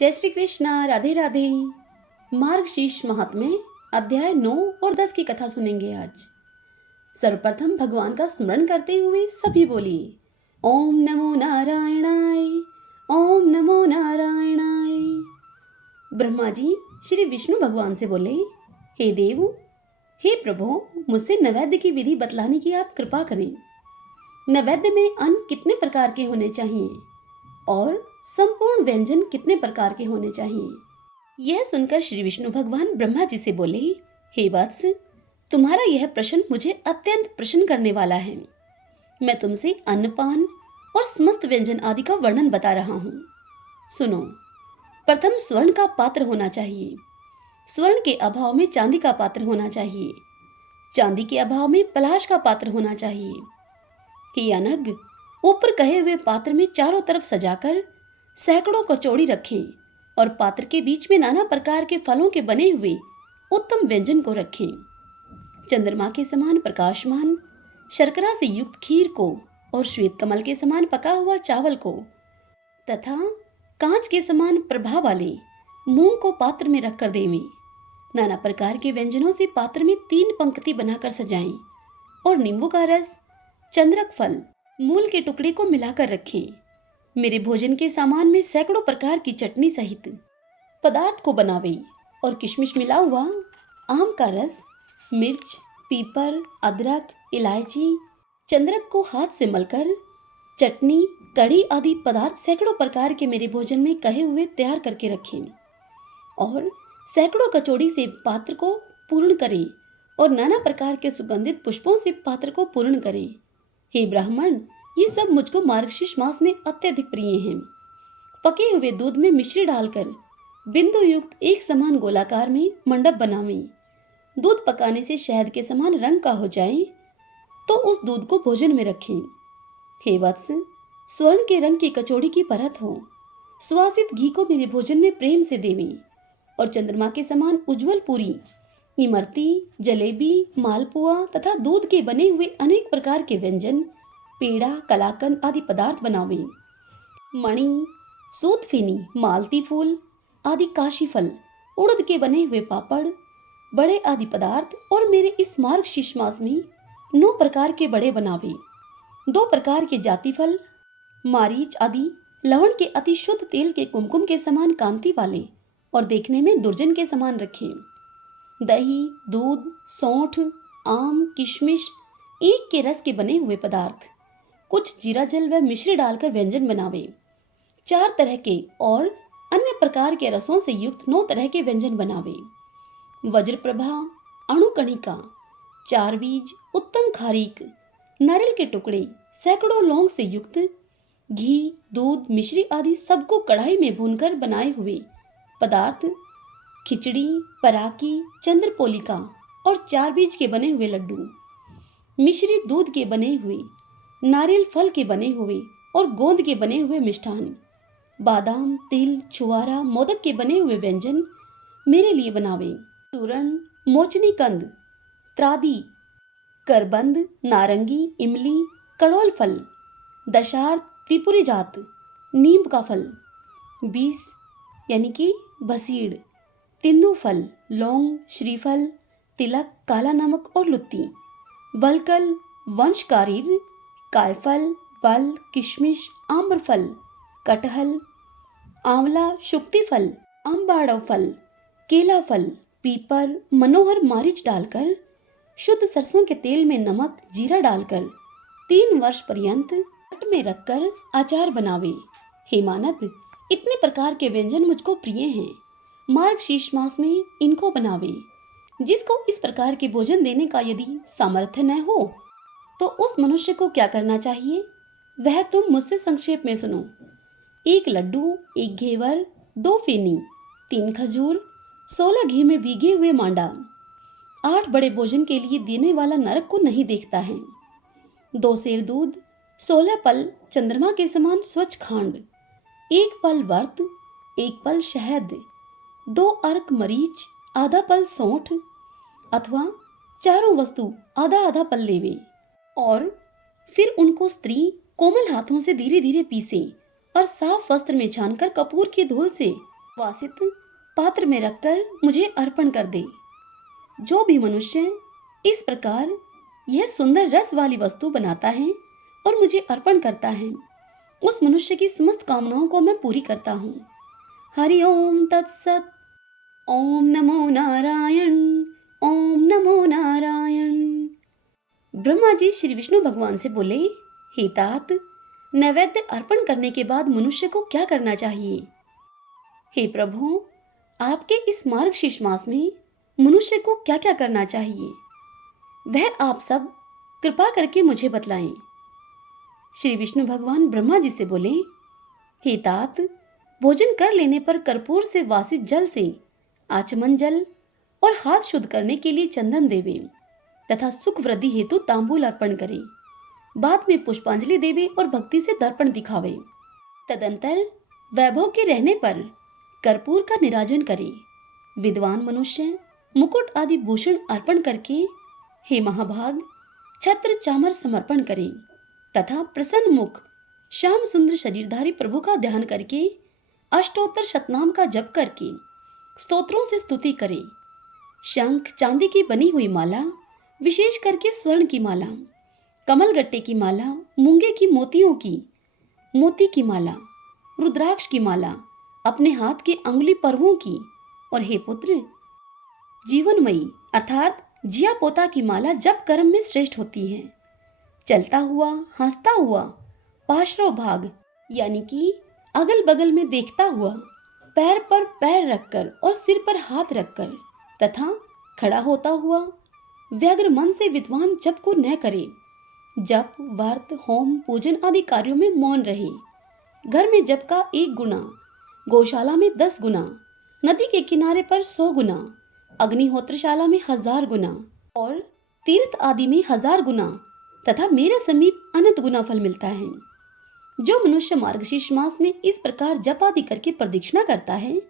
जय श्री कृष्णा। राधे राधे। मार्गशीर्ष महात्म्य अध्याय 9 और 10 की कथा सुनेंगे आज। सर्वप्रथम भगवान का स्मरण करते हुए सभी बोलिए ओम नमो नारायणाय, ओम नमो नारायणाय। ब्रह्मा जी श्री विष्णु भगवान से बोले, हे देव, हे प्रभु, मुझसे नैवेद्य की विधि बतलाने की आप कृपा करें। नैवेद्य में अन्न कितने प्रकार के होने चाहिए और संपूर्ण व्यंजन कितने प्रकार के होने चाहिए। यह सुनकर श्री विष्णु भगवान ब्रह्मा जी से बोले, हे वत्स, तुम्हारा यह प्रश्न मुझे अत्यंत प्रसन्न करने वाला है। मैं तुमसे अन्नपान और समस्त व्यंजन आदि का वर्णन बता रहा हूँ। सुनो। प्रथम स्वर्ण का पात्र होना चाहिए। स्वर्ण के अभाव में चांदी का पात्र होना चाहिए। चांदी के अभाव में पलाश का पात्र होना चाहिए। हे अनग, ऊपर कहे हुए पात्र में चारों तरफ सजाकर सैकड़ों कचौड़ी रखें और पात्र के बीच में नाना प्रकार के फलों के बने हुए उत्तम व्यंजन को रखें। चंद्रमा के समान प्रकाशमान शर्करा से युक्त खीर को और श्वेत कमल के समान पका हुआ चावल को तथा कांच के समान प्रभा वाले मूंग को पात्र में रखकर देवें। नाना प्रकार के व्यंजनों से पात्र में 3 पंक्ति बनाकर सजाएं और नींबू का रस, चंद्रक फल, मूल के टुकड़े को मिलाकर रखें। मेरे भोजन के सामान में सैकड़ों प्रकार की चटनी सहित पदार्थ को बनावे और किशमिश मिला हुआ आम का रस, मिर्च, पीपर, अदरक, इलायची, चंद्रक को हाथ से मलकर चटनी, कड़ी आदि पदार्थ सैकड़ों प्रकार के मेरे भोजन में कहे हुए तैयार करके रखें और सैकड़ों कचौड़ी से पात्र को पूर्ण करें और नाना प्रकार के सुगंधित पुष्पों से पात्र को पूर्ण करें। हे ब्राह्मण, ये सब मुझको मार्गशीर्ष मास में अत्यधिक प्रिय हैं। पके हुए दूध में मिश्री डालकर बिंदु युक्त एक समान गोलाकार में मंडप बनावें। दूध पकाने से शहद के समान रंग का हो जाए तो उस दूध को भोजन में रखें। हे वत्स, स्वर्ण के रंग की कचौड़ी की परत हो। सुवासित घी को मेरे भोजन में प्रेम से देवें और चंद्रमा के समान उज्जवल पूरी, इमरती, जलेबी, मालपुआ तथा दूध के बने हुए अनेक प्रकार के व्यंजन, पेड़ा, कलाकंद आदि पदार्थ बनावें। मणि, सूतफेनी, मालती फूल आदि काशी फल, उड़द के बने हुए पापड़, बड़े आदि पदार्थ और मेरे इस मार्गशीर्ष मास में 9 प्रकार के बड़े बनावे। 2 प्रकार के जाति फल, मारीच आदि लवण के अति शुद्ध तेल के कुमकुम के समान कांति वाले और देखने में दुर्जन के समान रखें। दही, दूध, सौंठ, आम, किशमिश, ईख के रस के बने हुए पदार्थ, कुछ जीरा जल व मिश्री डालकर व्यंजन बनावे। 4 तरह के और अन्य प्रकार के रसों से युक्त 9 तरह के व्यंजन बनावे। वज्रप्रभा, अणुकणिका, 4 बीज, उत्तम खारीक, नारियल के टुकड़े, सैकड़ों लौंग से युक्त घी, दूध, मिश्री आदि सबको कढ़ाई में भूनकर बनाए हुए पदार्थ, खिचड़ी, पराकी, चंद्रपोलिका और 4 बीज के बने हुए लड्डू, मिश्री दूध के बने हुए, नारियल फल के बने हुए और गोंद के बने हुए मिष्ठान, बादाम, तिल, छुआरा, मोदक के बने हुए व्यंजन मेरे लिए बनावे। सूरन, मोचनी कंद, त्रादी, करबंद, नारंगी, इमली, कड़ोल फल, दशार, त्रिपुरी जात, नीम का फल, 20 यानी कि बसीड़, तिंदु फल, लौंग, श्रीफल, तिलक, काला नमक और लुत्ती, वलकल, वंशकारीर, कायफल, बल, किशमिश, आम्रफल, कटहल, आंवला, शुक्ति फल, अम्बाड़व फल, केला फल, पीपर, मनोहर मारिच डालकर शुद्ध सरसों के तेल में नमक, जीरा डालकर 3 वर्ष पर्यंत तट में रखकर अचार बनावे। हे मानद, इतने प्रकार के व्यंजन मुझको प्रिय हैं। मार्गशीर्ष मास में इनको बनावे। जिसको इस प्रकार के भोजन देने का यदि सामर्थ्य न हो तो उस मनुष्य को क्या करना चाहिए, वह तुम मुझसे संक्षेप में सुनो। 1 लड्डू, 1 घेवर, 2 फेनी, 3 खजूर, 16 घी में भीगे हुए मांडा। 8 बड़े भोजन के लिए देने वाला नरक को नहीं देखता है। 2 सेर दूध, 16 पल चंद्रमा के समान स्वच्छ खांड, 1 पल वर्त, 1 पल शहद, 2 अर्क मरीच, आधा पल सौंठ अथवा चारों वस्तु आधा आधा पल लेवे और फिर उनको स्त्री कोमल हाथों से धीरे धीरे पीसे और साफ वस्त्र में छानकर कपूर की धूल से वासित पात्र में रखकर मुझे अर्पण कर दे। जो भी मनुष्य इस प्रकार यह सुंदर रस वाली वस्तु बनाता है और मुझे अर्पण करता है, उस मनुष्य की समस्त कामनाओं को मैं पूरी करता हूँ। हरि ओम तत्सत। ओम नमो नारायण। ओम नमो नारायण। ब्रह्मा जी श्री विष्णु भगवान से बोले, हे तात, नैवेद्य अर्पण करने के बाद मनुष्य को क्या करना चाहिए? हे प्रभु, आपके इस मार्गशीर्ष मास में मनुष्य को क्या क्या करना चाहिए, वह आप सब कृपा करके मुझे बतलाएं। श्री विष्णु भगवान ब्रह्मा जी से बोले, हे तात, भोजन कर लेने पर कर्पूर से वासित जल से आचमन जल और हाथ शुद्ध करने के लिए चंदन देवे तथा सुख वृद्धि हेतु तांबूल अर्पण करे। बाद में पुष्पांजलि देवे और भक्ति से दर्पण दिखावे। तदंतर वैभव के रहने पर कर्पूर का निराजन करे। विद्वान मनुष्य मुकुट आदि भूषण अर्पण करके हे महाभाग छत्र चामर समर्पण करे तथा प्रसन्न मुख श्याम सुंदर शरीरधारी प्रभु का ध्यान करके अष्टोत्तर शतनाम का जप करके स्तोत्रों से स्तुति करे। शंख चांदी की बनी हुई माला, विशेष करके स्वर्ण की माला, कमल गट्टे की माला, मूंगे की मोती की माला, रुद्राक्ष की माला अपने हाथ के अंगुली पर्वों की, और हे पुत्र, जीवनमयी अर्थात जिया पोता की माला जप कर्म में श्रेष्ठ होती है। चलता हुआ हंसता हुआ पार्श्व भाग यानी कि अगल बगल में देखता हुआ, पैर पर पैर रखकर और सिर पर हाथ रखकर तथा खड़ा होता हुआ व्यग्र मन से विद्वान जप को न करे। जप व्रत होम पूजन आदि कार्यों में मौन रहे। घर में जप का 1 गुना, गौशाला में 10 गुना, नदी के किनारे पर 100 गुना, अग्निहोत्रशाला में 1000 गुना और तीर्थ आदि में 1000 गुना तथा मेरे समीप अनंत गुना फल मिलता है। जो मनुष्य मार्गशीर्ष मास में इस प्रकार जप आदि करके प्रदक्षिणा करता है,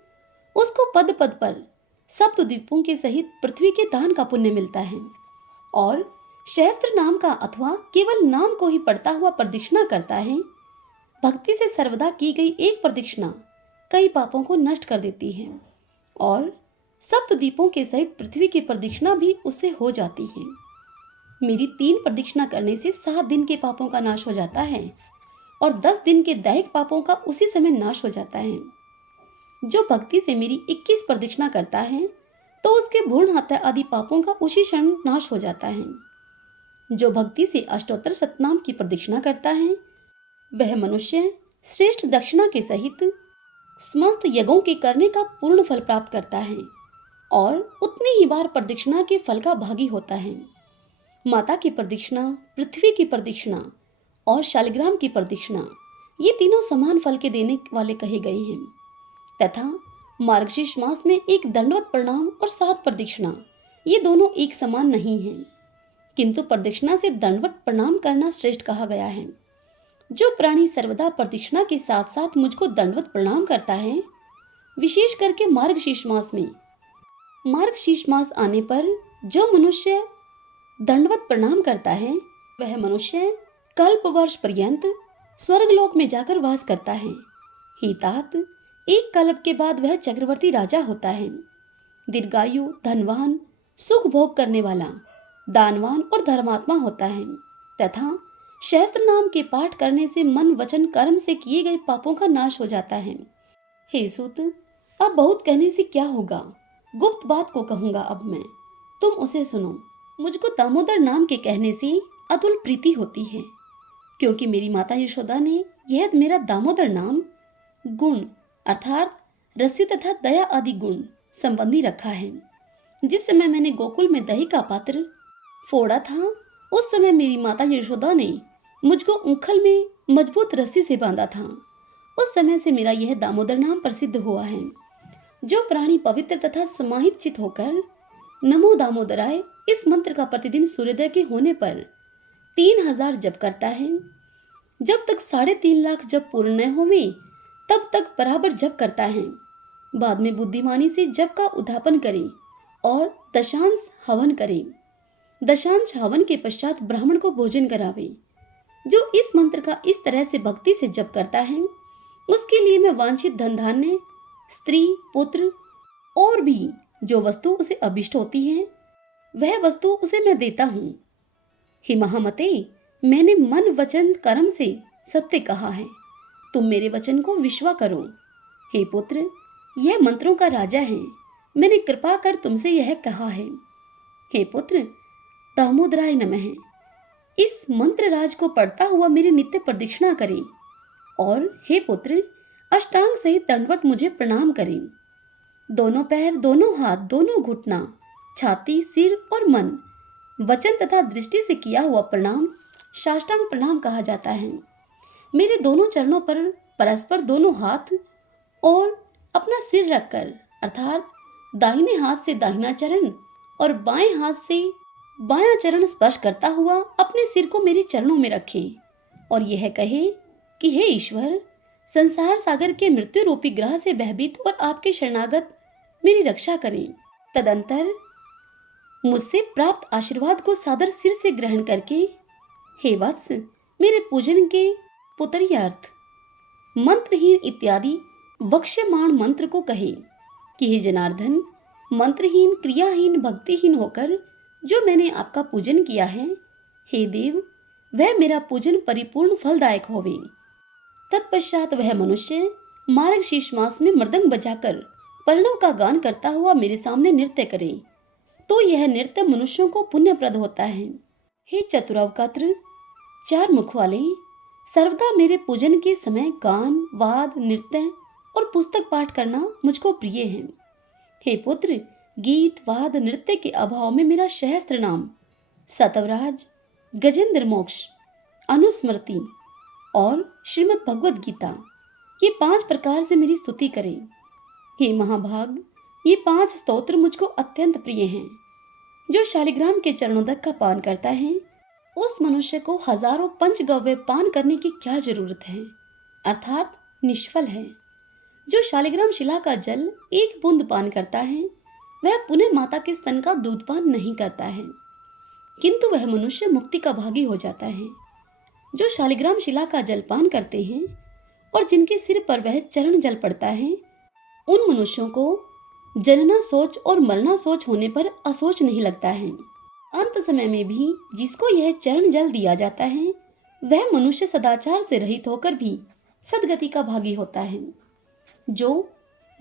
उसको पद पद पर सप्त द्वीपों के सहित पृथ्वी के दान का पुण्य मिलता है। और सहस्त्र नाम का अथवा केवल नाम को ही पढ़ता हुआ प्रदक्षिणा करता है, भक्ति से सर्वदा की गई एक प्रदक्षिणा कई पापों को नष्ट कर देती है और सप्त द्वीपों के सहित पृथ्वी की प्रदक्षिणा भी उससे हो जाती है। मेरी 3 प्रदक्षिणा करने से 7 दिन के पापों का नाश हो जाता है और 10 दिन के दैहिक पापों का उसी समय नाश हो जाता है। जो भक्ति से मेरी 21 प्रदक्षिणा करता है तो उसके भ्रूण हत्या आदि पापों का उसी क्षण नाश हो जाता है। जो भक्ति से अष्टोत्तर शतनाम की प्रदक्षिणा करता है, वह मनुष्य श्रेष्ठ दक्षिणा के सहित समस्त यज्ञों के करने का पूर्ण फल प्राप्त करता है और उतनी ही बार प्रदक्षिणा के फल का भागी होता है। माता की प्रदक्षिणा, पृथ्वी की प्रदक्षिणा और शालिग्राम की प्रदक्षिणा, ये तीनों समान फल के देने वाले कहे गए हैं तथा मार्गशीर्ष मास में एक दंडवत प्रणाम और 7 प्रदक्षिणा, ये दोनों एक समान नहीं हैं, किंतु प्रदक्षिणा से दंडवत प्रणाम करना श्रेष्ठ कहा गया है। जो प्राणी सर्वदा प्रदक्षिणा के साथ साथ मुझको दंडवत प्रणाम करता है, विशेष करके मार्गशीर्ष मास आने पर जो मनुष्य दंडवत प्रणाम करता है, वह मनुष्य कल्प वर्ष पर्यंत स्वर्गलोक में जाकर वास करता है। हे तात, एक कल्प के बाद वह चक्रवर्ती राजा होता है, दीर्घायु, धनवान, सुख भोग करने वाला, दानवान और धर्मात्मा होता है तथा सहस्त्र नाम के पाठ करने से मन वचन कर्म से किए गए पापों का नाश हो जाता है। हे सूत, अब बहुत कहने से क्या होगा, गुप्त बात को कहूंगा अब मैं, तुम उसे सुनो। मुझको दामोदर नाम के कहने से अतुल प्रीति होती है, क्योंकि मेरी माता यशोदा ने यह मेरा दामोदर नाम गुण अर्थात रस्सी तथा दया आदि गुण संबंधी रखा है। जिस समय मैंने गोकुल में दही का पात्र फोड़ा था, उस समय मेरी माता यशोदा ने मुझको ऊखल में मजबूत रस्सी से बांधा था। उस समय से मेरा यह दामोदर नाम प्रसिद्ध हुआ है। जो प्राणी पवित्र तथा समाहित चित होकर नमो दामोदराय इस मंत्र का प्रतिदिन सूर्योदय के होने पर 3000 जप करता है, जब तक 3.5 लाख जप पूर्ण न होवे तब तक बराबर जप करता है। बाद में बुद्धिमानी से जप का उद्यापन करे और दशांश हवन करे। दशांश हवन के पश्चात ब्राह्मण को भोजन करावे। जो इस मंत्र का इस तरह से भक्ति से जप करता है, उसके लिए मैं वांछित धन धान्य स्त्री, पुत्र और भी जो वस्तु उसे अभिष्ट होती है, वह वस्तु उसे मैं देता हूँ। हे महामते, मैंने मन वचन कर्म से सत्य कहा है, तुम मेरे वचन को विश्वास करो। हे पुत्र, यह मंत्रों का राजा है, मैंने कृपा कर तुमसे यह कहा है। हे पुत्र, तमोदराय नमः, इस मंत्र राज को पढ़ता हुआ मेरी नित्य प्रदक्षिणा करें। और हे पुत्र, अष्टांग सहित दंडवत मुझे प्रणाम करें। दोनों पैर, दोनों हाथ, दोनों घुटना, छाती, सिर और मन, वचन तथा दृष्टि से किया हुआ प्रणाम साष्टांग प्रणाम कहा जाता है। मेरे दोनों चरणों पर परस्पर दोनों हाथ और अपना सिर रखकर, अर्थात दाहिने हाथ से दाहिना चरण और बाएं हाथ से बायां चरण स्पर्श करता हुआ अपने सिर को मेरे चरणों में रखे और यह कहे कि हे ईश्वर, संसार सागर के मृत्यु रूपी ग्रह से भयभीत और आपके शरणागत मेरी रक्षा करें। तदंतर मुझसे प्राप्त आशीर्वाद को सादर सिर से ग्रहण करके, हे वत्स, मेरे पूजन के पुतरियार्थ मंत्रहीन इत्यादि वक्ष्यमाण मंत्र को कहे कि हे जनार्दन, मंत्रहीन, क्रियाहीन, भक्तिहीन होकर जो मैंने आपका पूजन किया है, हे देव, वह मेरा पूजन परिपूर्ण फलदायक होवे। तत्पश्चात वह मनुष्य मार्गशीर्ष मास में मृदंग बजाकर पर्णव का गान करता हुआ मेरे सामने नृत्य करे, तो यह नृत्य मनुष्यों को पुण्यप्रद होता है। हे चतुरावकात्र, चार मुख वाले, सर्वदा मेरे पूजन के समय गान, वाद, नृत्य और पुस्तक पाठ करना मुझको प्रिय है। हे पुत्र, गीत, वाद, नृत्य के अभाव में मेरा सहस्त्र नाम, सतवराज, गजेंद्र मोक्ष, अनुस्मृति और श्रीमद् भगवद गीता, ये 5 प्रकार से मेरी स्तुति करें। हे महाभाग, ये 5 स्तोत्र मुझको अत्यंत प्रिय हैं। जो शालिग्राम के चरणोदक का पान करता है, उस मनुष्य को हजारों पंचगव्य पान करने की क्या जरूरत है, अर्थात निष्फल है। जो शालिग्राम शिला का जल एक बूंद पान करता है, वह पुनः माता के स्तन का दूध पान नहीं करता है, किंतु वह मनुष्य मुक्ति का भागी हो जाता है। जो शालिग्राम शिला का जल पान करते हैं और जिनके सिर पर वह चरण जल पड़ता है, उन मनुष्यों को जनना सोच और मरना सोच होने पर असोच नहीं लगता है। अंत समय में भी जिसको यह चरण जल दिया जाता है, वह मनुष्य सदाचार से रहित होकर भी सदगति का भागी होता है। जो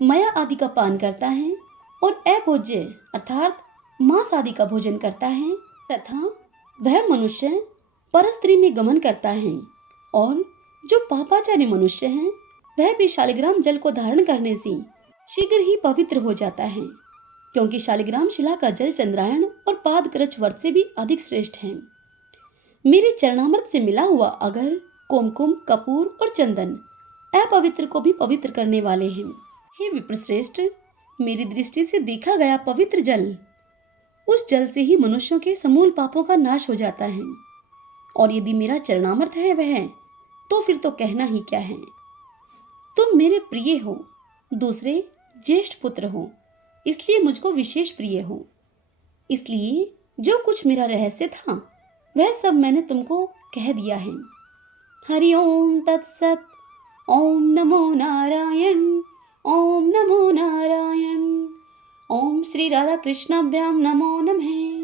माया आदि का पान करता है और अभोज्य अर्थात मांस आदि का भोजन करता है, तथा वह मनुष्य परस्त्री में गमन करता है, और जो पापाचारी मनुष्य है, वह भी शालिग्राम जल को धारण करने से शीघ्र ही पवित्र हो जाता है, क्योंकि शालिग्राम शिला का जल चंद्रायण और पादक्रच व्रत से भी अधिक श्रेष्ठ है। मेरे चरणामृत से मिला हुआ अगर, कुमकुम, कपूर और चंदन अपवित्र को भी पवित्र करने वाले हैं। हे विप्रश्रेष्ठ, मेरी दृष्टि से देखा गया पवित्र जल, उस जल से ही मनुष्यों के समूल पापों का नाश हो जाता है। और यदि मेरा चरणामृत है वह, तो फिर तो कहना ही क्या है। तुम मेरे प्रिय हो, दूसरे ज्येष्ठ पुत्र हो, इसलिए मुझको विशेष प्रिय हो। इसलिए जो कुछ मेरा रहस्य था, वह सब मैंने तुमको कह दिया है। हरि ओम तत्सत। ओम नमो नारायण। ओम नमो नारायण। ओम श्री राधा कृष्णाभ्याम नमो नमः।